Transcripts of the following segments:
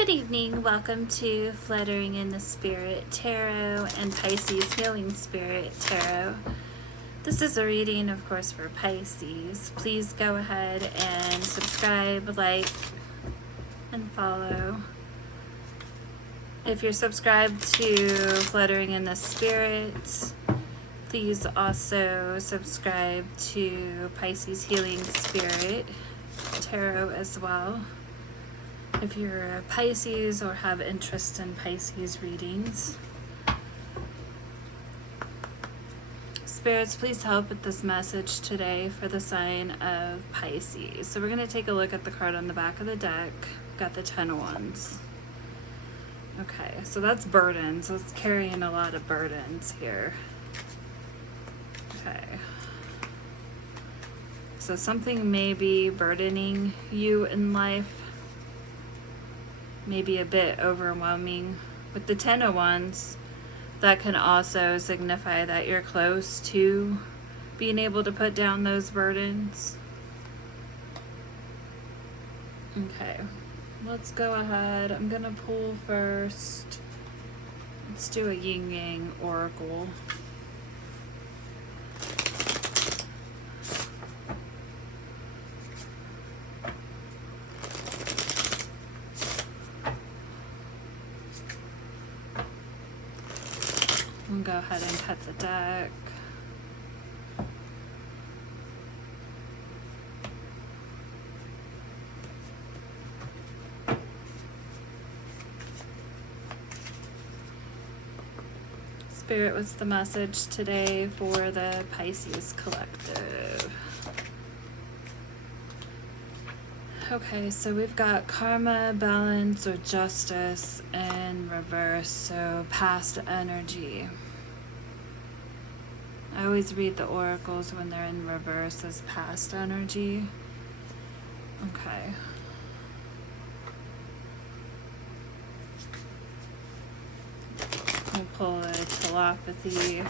Good evening. Welcome to Fluttering in the Spirit Tarot and Pisces Healing Spirit Tarot. This is a reading, of course, for Pisces. Please go ahead and subscribe, like, and follow. If you're subscribed to Fluttering in the Spirit, please also subscribe to Pisces Healing Spirit Tarot as well. If you're a Pisces or have interest in Pisces readings. Spirits, please help with this message today for the sign of Pisces. So we're going to take a look at the card on the back of the deck. Got the 10 of Wands. Okay, so that's burden. So it's carrying a lot of burdens here. Okay. So something may be burdening you in life. Maybe a bit overwhelming. With the 10 of Wands, that can also signify that you're close to being able to put down those burdens. Okay, let's go ahead. I'm gonna pull first. Let's do a yin yang oracle. And go ahead and cut the deck. Spirit, what's the message today for the Pisces collective? Okay, so we've got karma, balance, or justice in reverse, so past energy. I always read the oracles when they're in reverse as past energy. Okay. We'll pull a telepathy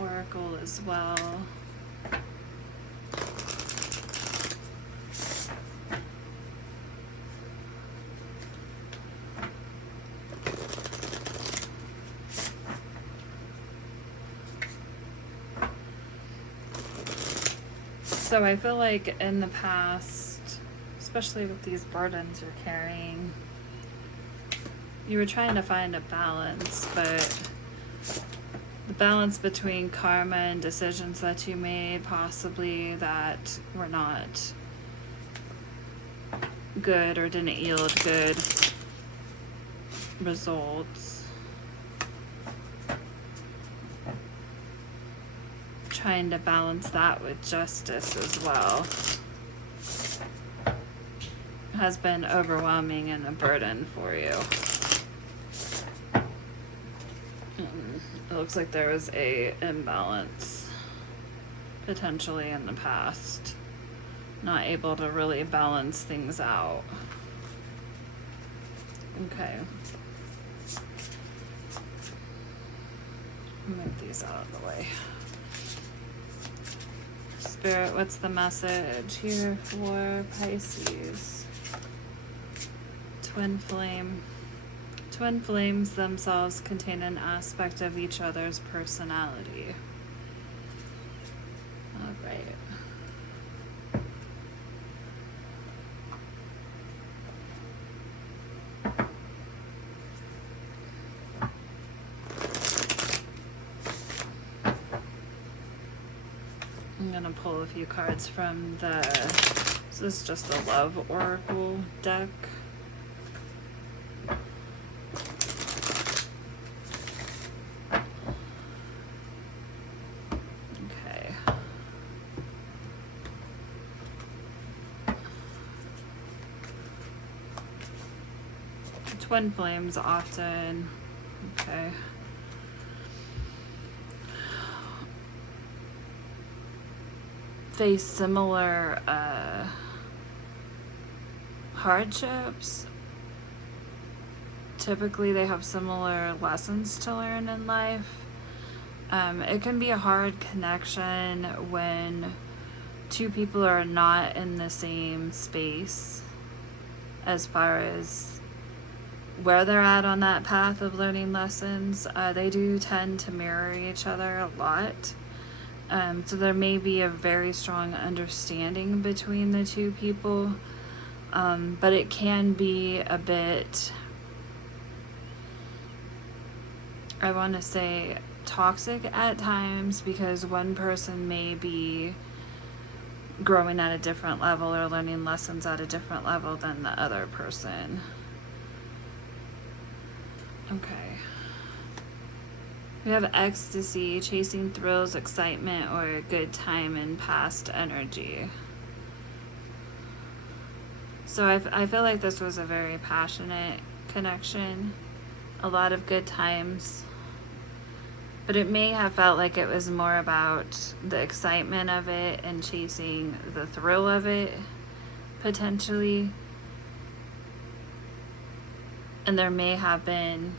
oracle as well. So I feel like in the past, especially with these burdens you're carrying, you were trying to find a balance, but the balance between karma and decisions that you made, possibly that were not good or didn't yield good results. Trying to balance that with justice as well has been overwhelming and a burden for you. It looks like there was a imbalance potentially in the past, not able to really balance things out. Okay, move these out of the way. Spirit, what's the message here for Pisces? Twin flame. Twin flames themselves contain an aspect of each other's personality. All right. I'm gonna pull a few cards from this is just a love oracle deck. Okay. Twin flames often, okay. Face similar hardships. Typically they have similar lessons to learn in life. It can be a hard connection when two people are not in the same space as far as where they're at on that path of learning lessons. They do tend to mirror each other a lot. So there may be a very strong understanding between the two people, but it can be a bit, I want to say, toxic at times, because one person may be growing at a different level or learning lessons at a different level than the other person. Okay. We have ecstasy, chasing thrills, excitement, or a good time in past energy. So I feel like this was a very passionate connection, a lot of good times. But it may have felt like it was more about the excitement of it and chasing the thrill of it, potentially. And there may have been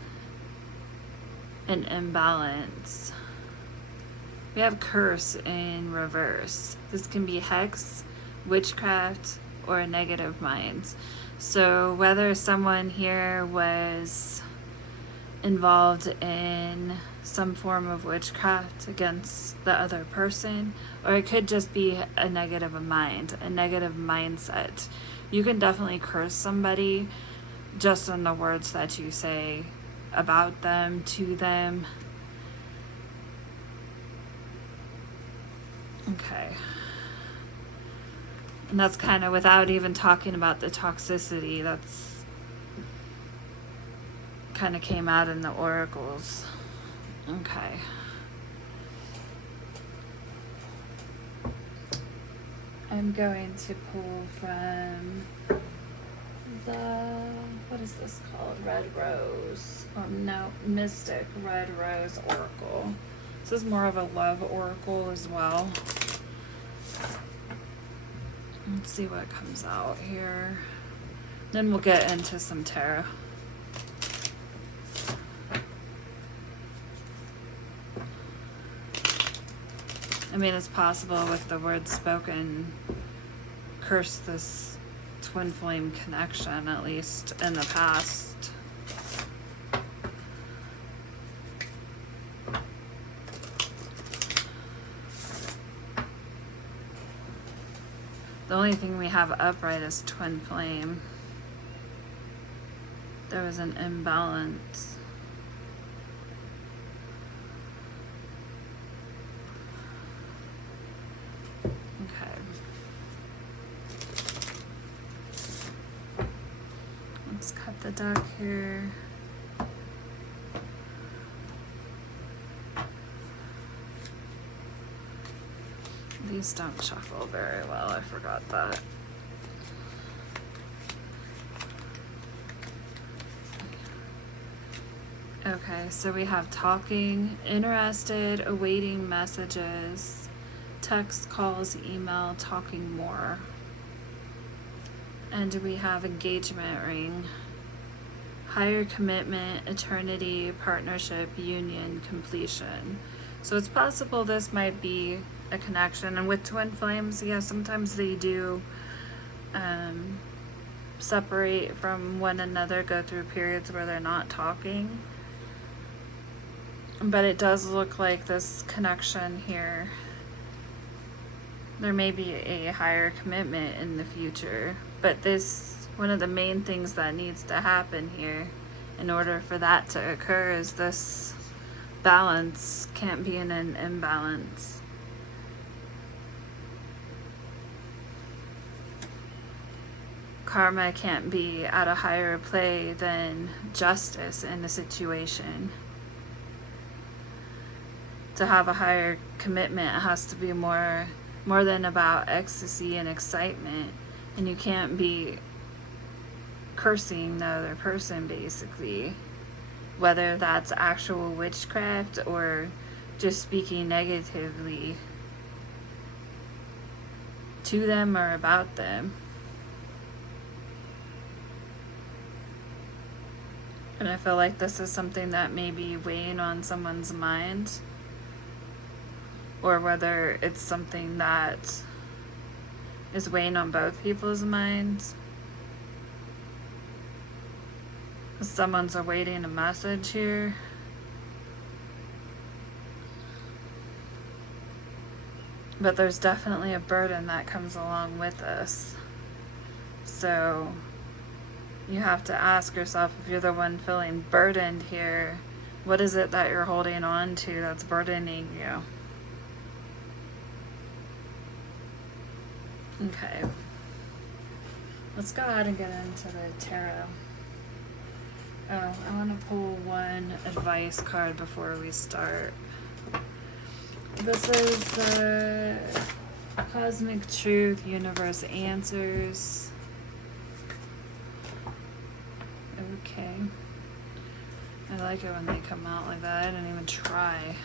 an imbalance. We have curse in reverse. This can be hex, witchcraft, or negative minds. So whether someone here was involved in some form of witchcraft against the other person, or it could just be a negative mind, a negative mindset. You can definitely curse somebody just on the words that you say about them, to them. Okay. And that's kind of without even talking about the toxicity. That's kind of came out in the oracles. Okay. I'm going to pull from the, what is this called? Red Rose. No, Mystic Red Rose Oracle. This is more of a love oracle as well. Let's see what comes out here. Then we'll get into some tarot. I mean, it's possible with the words spoken, curse this twin flame connection, at least in the past. The only thing we have upright is twin flame. There was an imbalance. Okay. Let's cut the deck here. These don't shuffle very well, I forgot that. Okay, so we have talking, interested, awaiting messages, text, calls, email, talking more. And we have engagement ring, higher commitment, eternity, partnership, union, completion. So it's possible this might be a connection. And with twin flames, yeah, sometimes they do separate from one another, go through periods where they're not talking. But it does look like this connection here, there may be a higher commitment in the future. But this, one of the main things that needs to happen here in order for that to occur is this balance can't be in an imbalance. Karma can't be at a higher play than justice in a situation. To have a higher commitment, it has to be more than about ecstasy and excitement. And you can't be cursing the other person, basically. Whether that's actual witchcraft or just speaking negatively to them or about them. And I feel like this is something that may be weighing on someone's mind, or whether it's something that is weighing on both people's minds. Someone's awaiting a message here. But there's definitely a burden that comes along with this. So you have to ask yourself, if you're the one feeling burdened here, what is it that you're holding on to that's burdening you? Okay. Let's go ahead and get into the tarot. Oh, I want to pull one advice card before we start. This is the Cosmic Truth, Universe Answers. Okay. I like it when they come out like that. I didn't even try.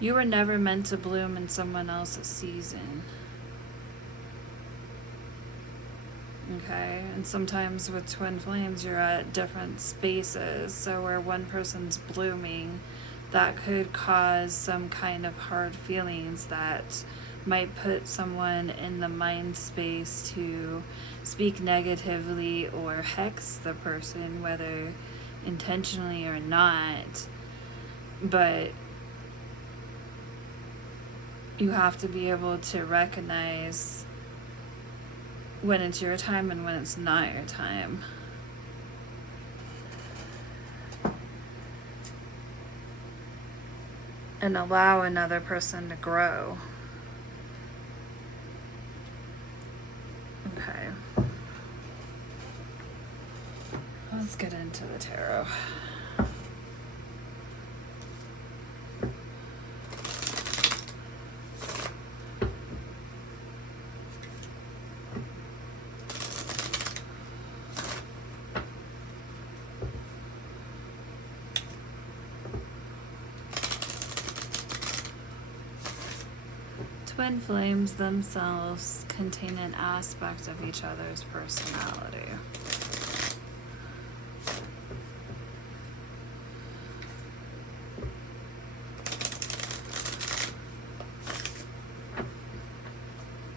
You were never meant to bloom in someone else's season. Okay, and sometimes with twin flames, you're at different spaces. So where one person's blooming, that could cause some kind of hard feelings that might put someone in the mind space to speak negatively or hex the person, whether intentionally or not. But you have to be able to recognize when it's your time and when it's not your time. And allow another person to grow. Okay. Let's get into the tarot. Twin flames themselves contain an aspect of each other's personality.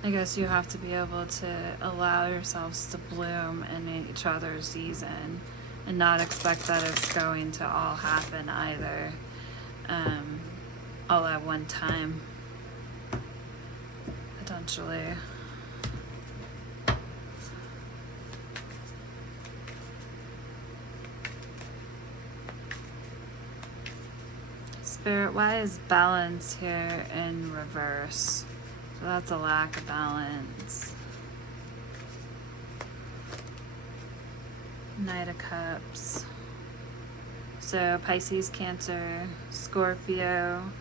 I guess you have to be able to allow yourselves to bloom in each other's season and not expect that it's going to all happen either, all at one time. Potentially. Spirit, why is balance here in reverse? So that's a lack of balance. Knight of Cups. So Pisces, Cancer, Scorpio.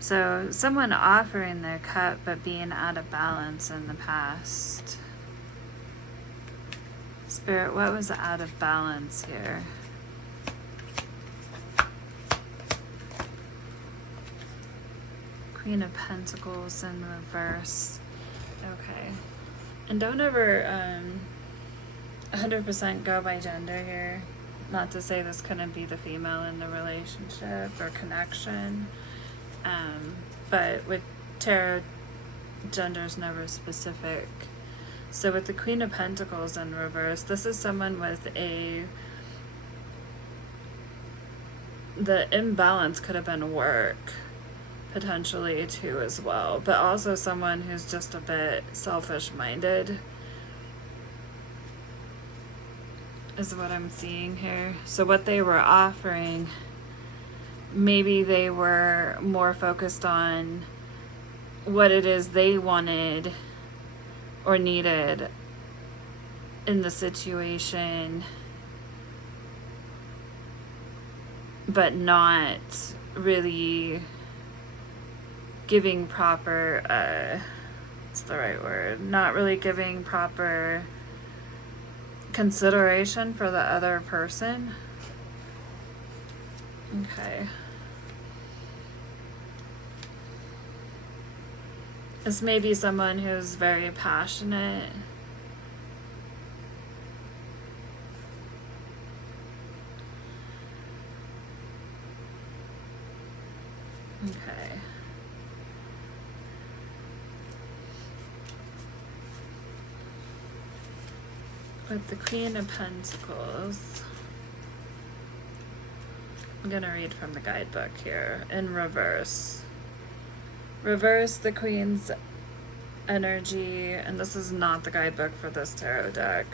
So someone offering their cup but being out of balance in the past. Spirit, what was out of balance here? Queen of Pentacles in reverse. Okay. And don't ever 100% go by gender here. Not to say this couldn't be the female in the relationship or connection. But with tarot, gender's never specific. So with the Queen of Pentacles in reverse, this is someone with the imbalance could have been work, potentially too as well, but also someone who's just a bit selfish-minded is what I'm seeing here. So what they were offering, maybe they were more focused on what it is they wanted or needed in the situation, but not really giving proper, what's the right word? Not really giving proper consideration for the other person. Okay. This may be someone who's very passionate. Okay. With the Queen of Pentacles. I'm going to read from the guidebook here in reverse. Reverse the Queen's energy, and this is not the guidebook for this tarot deck,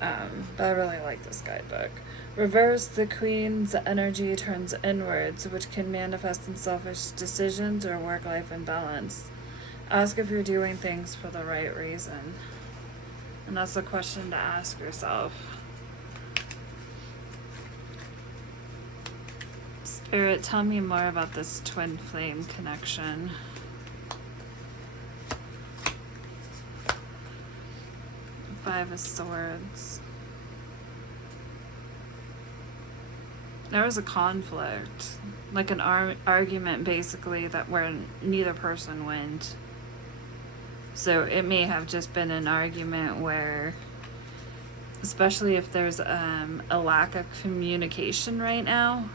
but I really like this guidebook. Reverse the Queen's energy turns inwards, which can manifest in selfish decisions or work-life imbalance. Ask if you're doing things for the right reason. And that's a question to ask yourself. Spirit, tell me more about this twin flame connection. Five of Swords. There was a conflict, like an argument basically, that where neither person wins. So it may have just been an argument where, especially if there's a lack of communication right now,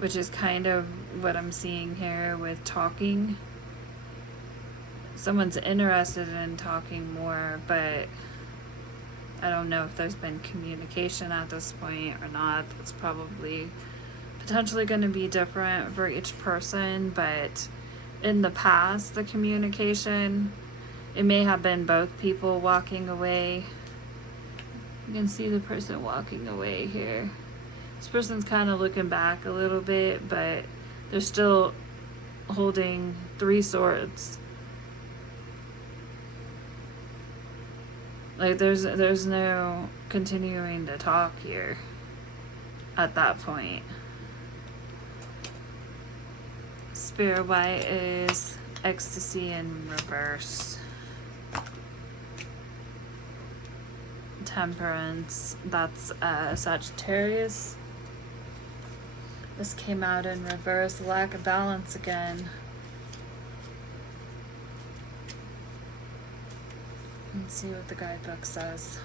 which is kind of what I'm seeing here with talking. Someone's interested in talking more, but I don't know if there's been communication at this point or not. It's probably potentially going to be different for each person, but in the past, the communication, it may have been both people walking away. You can see the person walking away here. This person's kind of looking back a little bit, but they're still holding 3 swords. Like there's no continuing to talk here at that point. Spirit, why is ecstasy in reverse? Temperance, that's Sagittarius. This came out in reverse. Lack of balance again. Let's see what the guidebook says.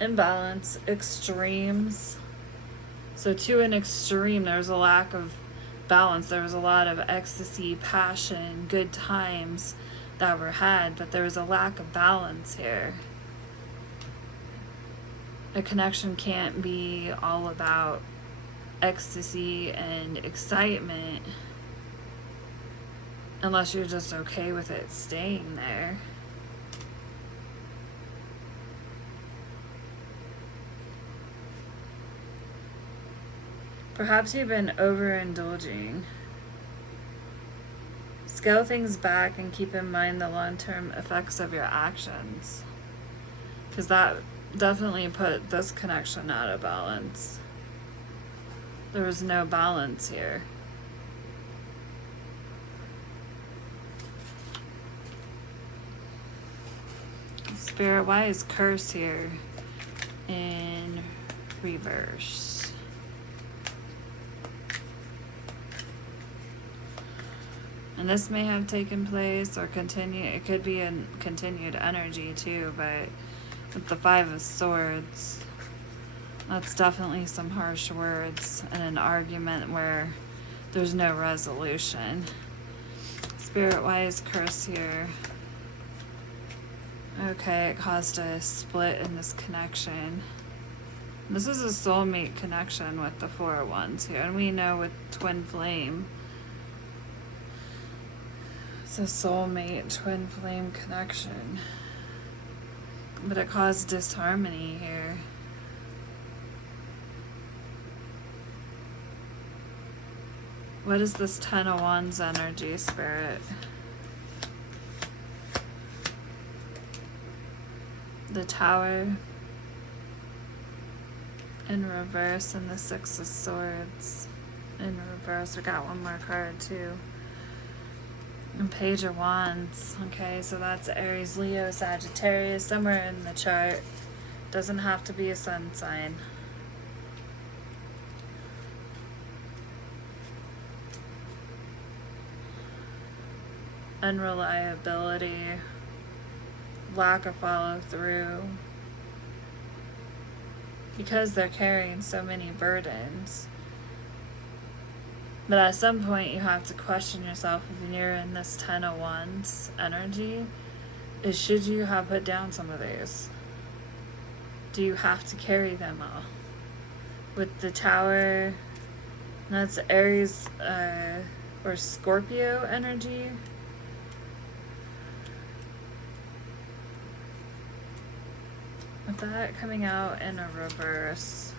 Imbalance, extremes. So to an extreme, there's a lack of balance. There was a lot of ecstasy, passion, good times that were had, but there was a lack of balance here. A connection can't be all about ecstasy and excitement unless you're just okay with it staying there. Perhaps you've been overindulging. Scale things back and keep in mind the long-term effects of your actions, because that definitely put this connection out of balance. There was no balance here. Spirit, why is curse here in reverse? And this may have taken place or continue. It could be a continued energy too, but with the Five of Swords, that's definitely some harsh words and an argument where there's no resolution. Spirit, why is curse here? Okay, it caused a split in this connection. This is a soulmate connection with the Four of Wands here, and we know with twin flame, it's a soulmate twin flame connection. But it caused disharmony here. What is this Ten of Wands energy, Spirit? The Tower in reverse and the Six of Swords in reverse. We got one more card too. And Page of Wands. Okay, so that's Aries, Leo, Sagittarius, somewhere in the chart. Doesn't have to be a sun sign. Unreliability, lack of follow through, because they're carrying so many burdens. But at some point you have to question yourself if you're in this Ten of Wands energy, is should you have put down some of these? Do you have to carry them all? with the Tower. That's Aries or Scorpio energy. With that coming out in a reverse.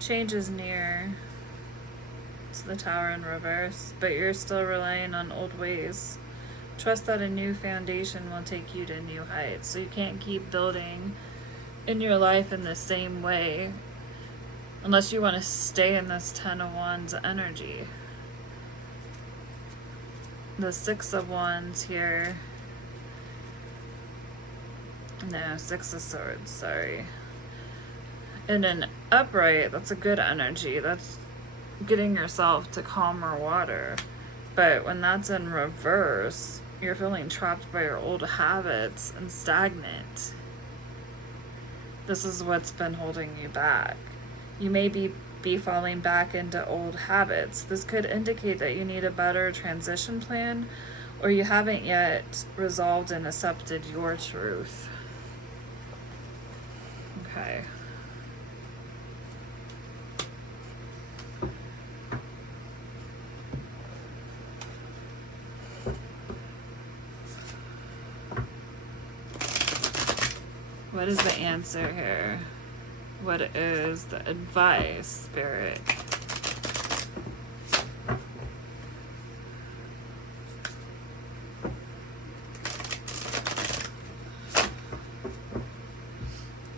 Change is near. It's the Tower in reverse, but you're still relying on old ways. Trust that a new foundation will take you to new heights. So you can't keep building in your life in the same way unless you want to stay in this Ten of Wands energy. The Six of Wands here. No, Six of Swords, sorry. In an upright, that's a good energy. That's getting yourself to calmer water. But when that's in reverse, you're feeling trapped by your old habits and stagnant. This is what's been holding you back. You may be falling back into old habits. This could indicate that you need a better transition plan, or you haven't yet resolved and accepted your truth. Okay. What is the answer here? What is the advice, Spirit?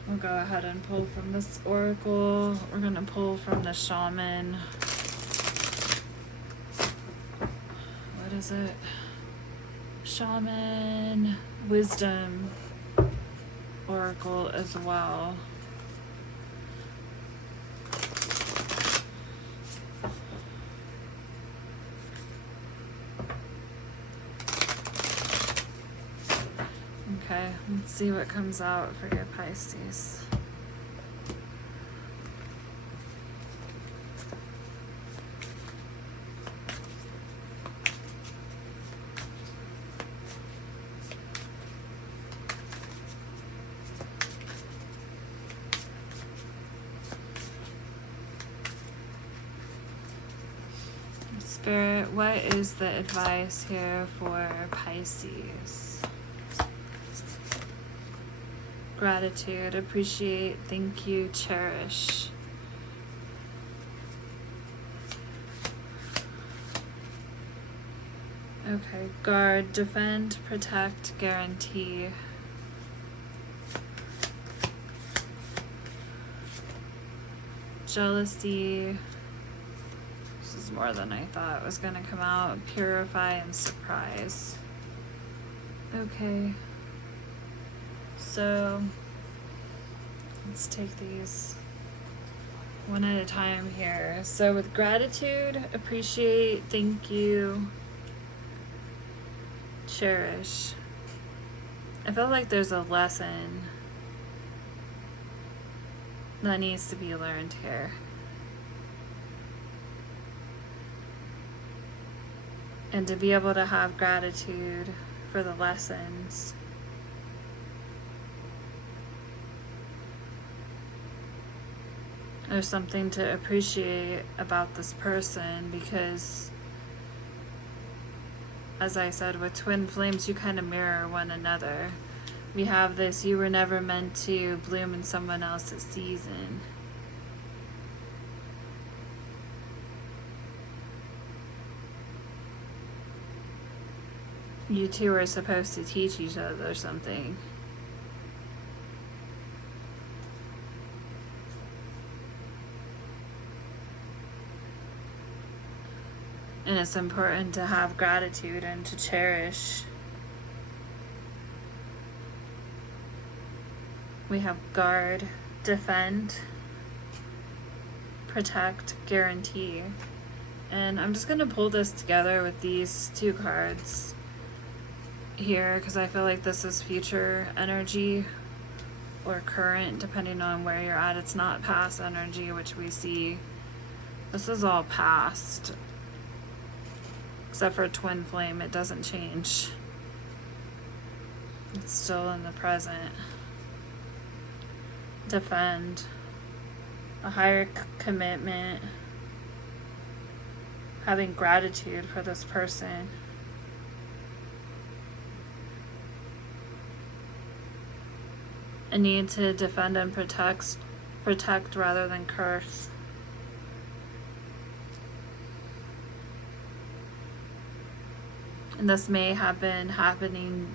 We'll go ahead and pull from this oracle. We're going to pull from the shaman. What is it? Shaman wisdom oracle as well. Okay, let's see what comes out for your Pisces. Spirit, what is the advice here for Pisces? Gratitude, appreciate, thank you, cherish. Okay, guard, defend, protect, guarantee. Jealousy. This is more than I thought was going to come out. Purify and surprise. Okay. So, let's take these one at a time here. So with gratitude, appreciate, thank you, cherish. I feel like there's a lesson that needs to be learned here. And to be able to have gratitude for the lessons. There's something to appreciate about this person because, as I said, with twin flames, you kind of mirror one another. We have this, you were never meant to bloom in someone else's season. You two are supposed to teach each other something. And it's important to have gratitude and to cherish. We have guard, defend, protect, guarantee. And I'm just going to pull this together with these two cards here because I feel like this is future energy or current, depending on where you're at. It's not past energy, which we see. This is all past. Except for twin flame, it doesn't change. It's still in the present. Defend. A higher commitment. Having gratitude for this person. A need to defend and protect rather than curse. And this may have been happening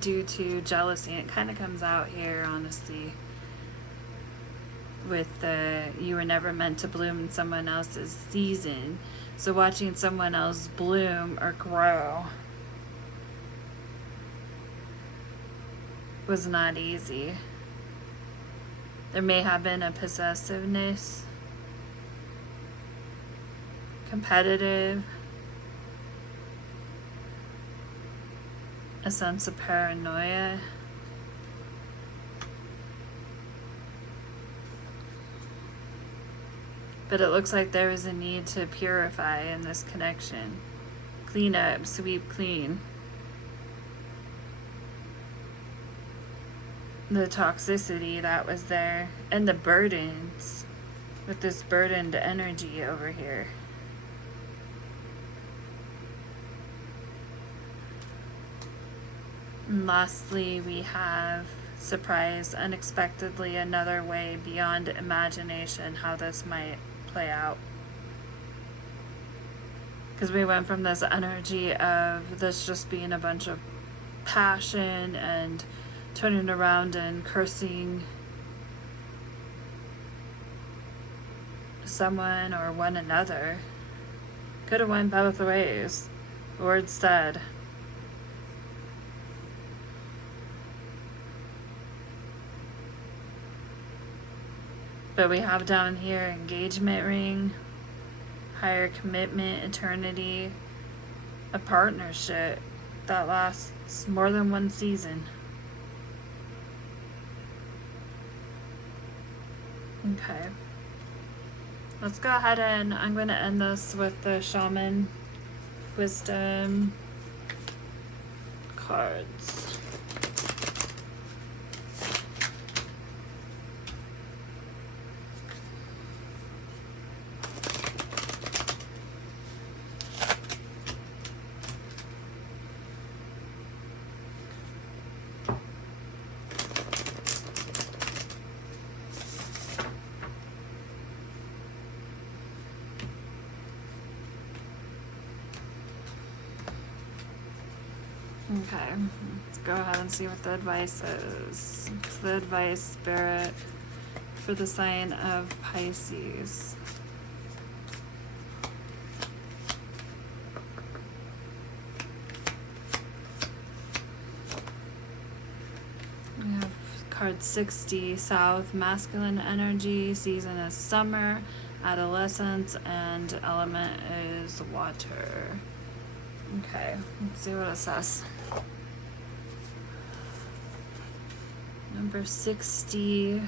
due to jealousy. It kind of comes out here, honestly, with the you were never meant to bloom in someone else's season. So watching someone else bloom or grow was not easy. There may have been a possessiveness, competitive, a sense of paranoia. But it looks like there is a need to purify in this connection. Clean up, sweep clean. The toxicity that was there. And the burdens. With this burdened energy over here. And lastly, we have surprise, unexpectedly, another way beyond imagination how this might play out. Because we went from this energy of this just being a bunch of passion and turning around and cursing someone or one another. Could have went both ways. The word said. But we have down here engagement ring, higher commitment, eternity, a partnership that lasts more than one season. Okay. Let's go ahead and I'm going to end this with the Shaman Wisdom cards. Okay, let's go ahead and see what the advice is. It's the advice, Spirit, for the sign of Pisces. We have card 60, South, masculine energy, season is summer, adolescence, and element is water. Okay, let's see what it says. Number 60.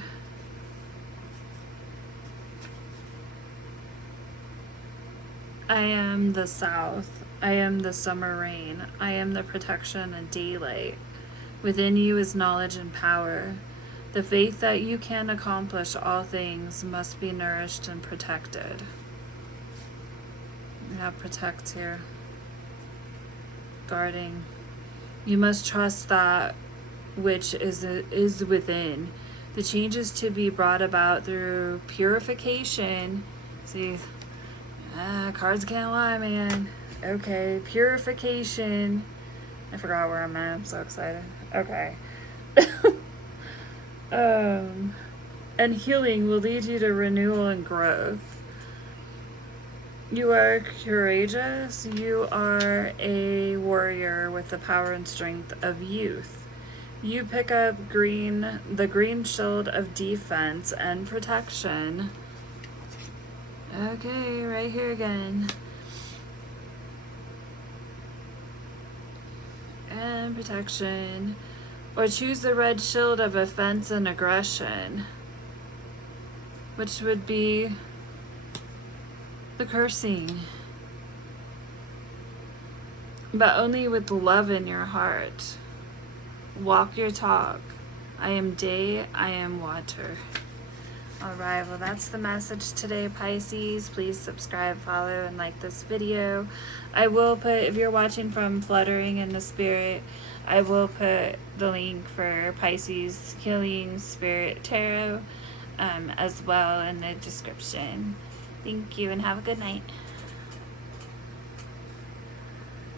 I am the South. I am the summer rain. I am the protection and daylight. Within you is knowledge and power. The faith that you can accomplish all things must be nourished and protected. We have protect here. Guarding. You must trust that which is within. The changes to be brought about through purification. See, cards can't lie, man. Okay, purification. I forgot where I'm at. I'm so excited. Okay. And healing will lead you to renewal and growth. You are courageous. You are a warrior with the power and strength of youth. You pick up the green shield of defense and protection. Okay, right here again. And protection. Or choose the red shield of offense and aggression, which would be the cursing. but only with love in your heart. Walk your talk. I am day, I am water. Alright, well that's the message today, Pisces. Please subscribe, follow, and like this video. I will put, if you're watching from Fluttering in the Spirit, I will put the link for Pisces Healing Spirit Tarot as well in the description. Thank you and have a good night.